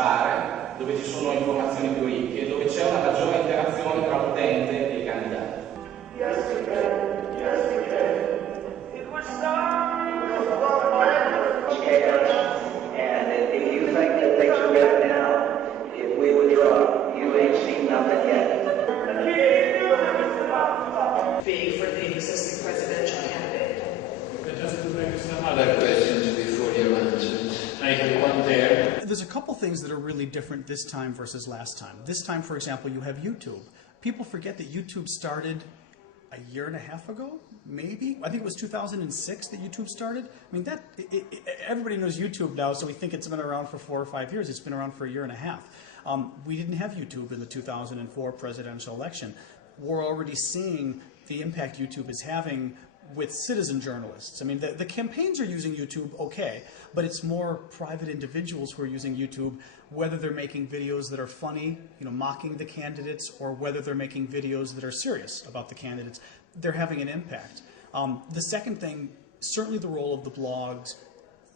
partecipare, dove ci sono informazioni più ricche, dove c'è una maggiore interazione tra l'utente e i candidati. Yes, we can. Yes, we can. It was and if you think that things are better now, if we withdraw, you ain't seen nothing yet. Be for the existing presidential candidate. Just to make some other questions before you answer. I have one there. There's a couple things that are really different this time versus last time. This time, for example, you have YouTube. People forget that YouTube started a year and a half ago, maybe? I think it was 2006 that YouTube started. I mean, everybody knows YouTube now, so we think it's been around for 4 or 5 years. It's been around for a year and a half. We didn't have YouTube in the 2004 presidential election. We're already seeing the impact YouTube is having with citizen journalists. I mean, the campaigns are using YouTube, okay, but it's more private individuals who are using YouTube, whether they're making videos that are funny, mocking the candidates, or whether they're making videos that are serious about the candidates. They're having an impact. The second thing, certainly the role of the blogs.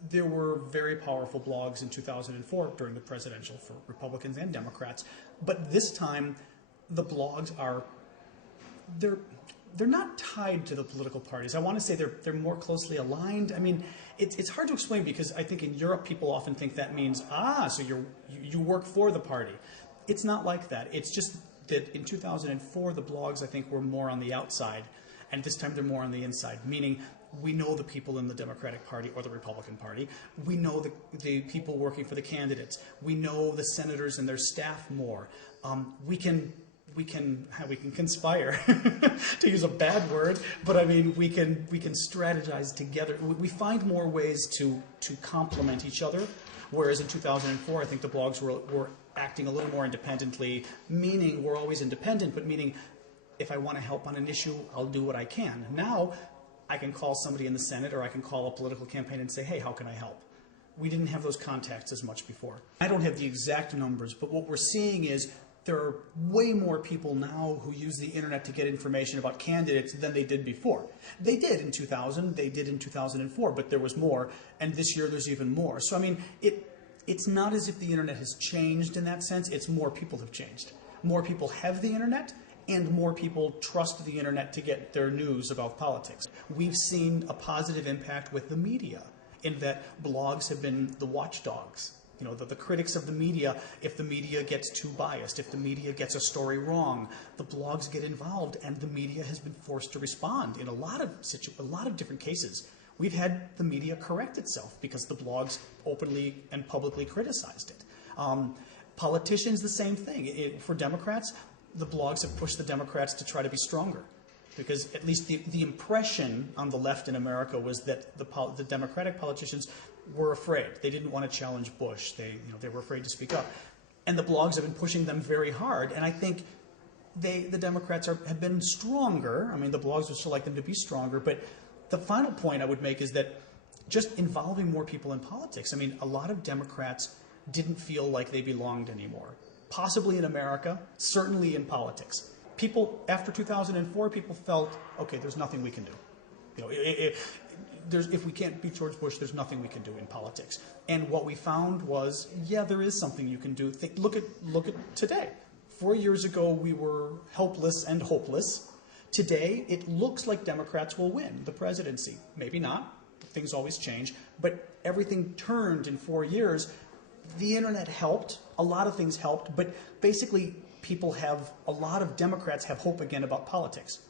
There were very powerful blogs in 2004 during the presidential for Republicans and Democrats, but this time the blogs they're not tied to the political parties. I want to say they're more closely aligned. I mean, it's hard to explain because I think in Europe people often think that means, so you work for the party. It's not like that. It's just that in 2004 the blogs I think were more on the outside, and this time they're more on the inside, meaning we know the people in the Democratic Party or the Republican Party. We know the people working for the candidates. We know the senators and their staff more. We can conspire, to use a bad word, but I mean we can strategize together. We find more ways to complement each other, whereas in 2004 I think the blogs were acting a little more independently, meaning we're always independent, but meaning if I want to help on an issue, I'll do what I can. Now I can call somebody in the Senate or I can call a political campaign and say, hey, how can I help? We didn't have those contacts as much before. I don't have the exact numbers, but what we're seeing is there are way more people now who use the internet to get information about candidates than they did before. They did in 2000, they did in 2004, but there was more, and this year there's even more. So I mean, it's not as if the internet has changed in that sense, it's more people have changed. More people have the internet, and more people trust the internet to get their news about politics. We've seen a positive impact with the media, in that blogs have been the watchdogs. The critics of the media, if the media gets too biased, if the media gets a story wrong, the blogs get involved and the media has been forced to respond in a lot of different cases. We've had the media correct itself because the blogs openly and publicly criticized it. Politicians, the same thing. For Democrats, the blogs have pushed the Democrats to try to be stronger. Because at least the impression on the left in America was that the Democratic politicians were afraid. They didn't want to challenge Bush. They were afraid to speak up. And the blogs have been pushing them very hard. And I think the Democrats have been stronger. I mean, the blogs would still like them to be stronger. But the final point I would make is that just involving more people in politics. I mean, a lot of Democrats didn't feel like they belonged anymore. Possibly in America, certainly in politics. People, after 2004, people felt, okay, there's nothing we can do. If we can't beat George Bush, there's nothing we can do in politics. And what we found was, yeah, there is something you can do. Look at today. 4 years ago, we were helpless and hopeless. Today, it looks like Democrats will win the presidency. Maybe not. Things always change. But everything turned in 4 years. The internet helped. A lot of things helped. But basically, a lot of Democrats have hope again about politics.